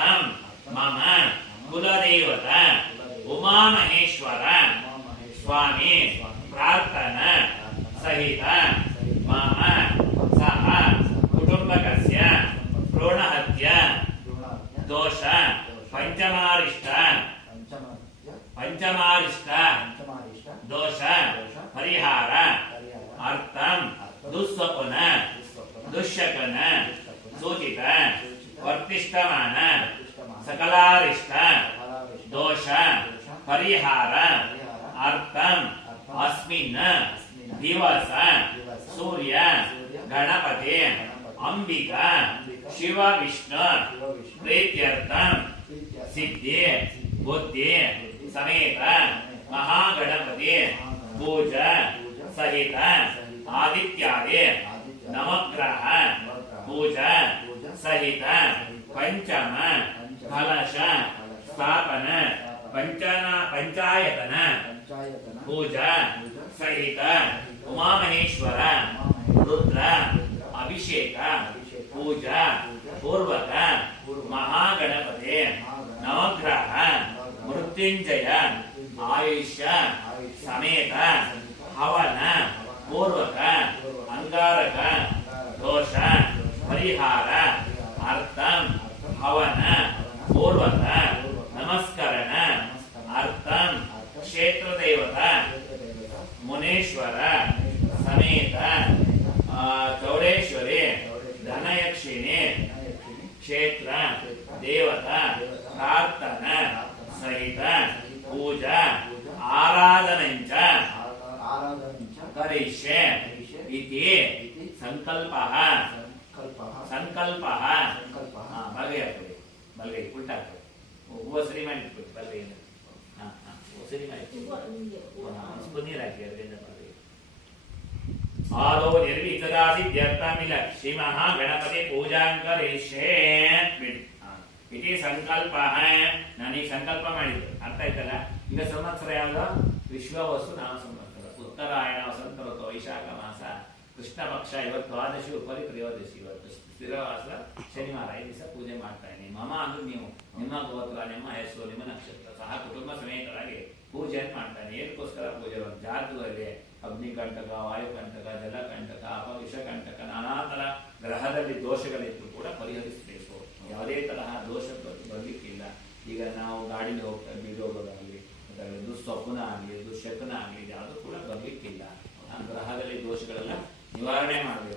अर्थम मम कुलदेवता उमामहेश्वर स्वामी प्रार्थना सहित मम सह कुटुंबकस्य भ्रूणहत्या दोष पंचमारिष्ट दोष परिहार अर्थम दुस्वप्न दुष्शकन सूचित वर्तिष्ठमान सकलारिष्ट दोष परिहार अर्थम अस्मिन् दिवस सूर्य गणपति अंबिका शिव विष्णु प्रीत्यर्थम सिद्धि बुद्धि समेत महागणपति पूजा सहित आदित्यादि नवग्रह पूजा सहित पंचम कलश स्थापन पंचायतन पूजा सहित उमामहेश्वर रुद्र अभिषेक पूजा पूर्वक महागणपति नवग्रह मृत्युंजय आयुष्य समेत हवन पूर्वक अंगारक दोष परिहार अर्थम हवन पूर्वक नमस्करण अर्थम क्षेत्र देवता मुनेश्वर समेत चौड़ेश्वरी धनयक्षिणी क्षेत्र देवता प्रार्थना सहित पूजा आराधनञ्च करिष्ये इति संकल्पः बलगै उल्टा सरी ಮಾಡಿಬಿಟ್ಟು ಬಲಗೈ ಸರಿ ಮಾಡಿ ನೀರು ಹಾಕಿ ಅದರಿಂದ आदौ निर्विकदासिद्ध्यर्थमिलक्ष्मी महागणपति पूजां करिष्ये इति संकल्पः नानी संकल्प ಮಾಡಿದ್ರು ಅರ್ಥ ಆಯ್ತಲ್ಲ ಈಗ ಸಂವತ್ಸರ ಯಾವುದು ವಿಶ್ವವಸು ನಾಮ ಸಂವತ್ಸರ ಉತ್ತರಾಯಣ ವಸಂತ ಋತು ವೈಶಾಖ ಮಾಸ ಕೃಷ್ಣ ಪಕ್ಷ ಇವತ್ತು ದ್ವಾದಶಿ ಉಪರಿ ತ್ರಯೋದಶಿ ಇವತ್ತು ಸ್ಥಿರವಾಸ ಶನಿವಾರ ಈ ದಿವಸ ಪೂಜೆ ಮಾಡ್ತಾ ಇದ್ದೀನಿ ಮಮ ಅಂದ್ರೆ ನೀವು ನಿಮ್ಮ ಗೋತ್ರ ನಿಮ್ಮ ಹೆಸರು ನಿಮ್ಮ ನಕ್ಷತ್ರ ಸಹ ಕುಟುಂಬ ಸಮೇತರಾಗಿ ಪೂಜೆಯನ್ನು ಮಾಡ್ತಾನೆ ಏನಕ್ಕೋಸ್ಕರ ಪೂಜೆ ಜಾತಕದಲ್ಲಿ ಅಗ್ನಿಕಂಟಕ ವಾಯುಕಂಟಕ ಜಲಕಂಟಕ ಅಪವಿಷಕಂಟಕ ನಾನಾ ತರ ಗ್ರಹದಲ್ಲಿ ದೋಷಗಳಿದ್ದು ಕೂಡ ಪರಿಹರಿಸಬೇಕು ಯಾವುದೇ ತರಹ ದೋಷ ಬರಲಿಕ್ಕಿಲ್ಲ ಈಗ ನಾವು ಗಾಡಿಲಿ ಹೋಗ್ತಾ ಬಿಡೋದಾಗಲಿ ದುಸ್ವಪ್ನ ಆಗಲಿ ದುಶ್ಶಕನ ಆಗಲಿ ಯಾವುದು ಕೂಡ ಬರಲಿಕ್ಕಿಲ್ಲ ಗ್ರಹದಲ್ಲಿ ದೋಷಗಳೆಲ್ಲ ನಿವಾರಣೆ ಮಾಡಬೇಕು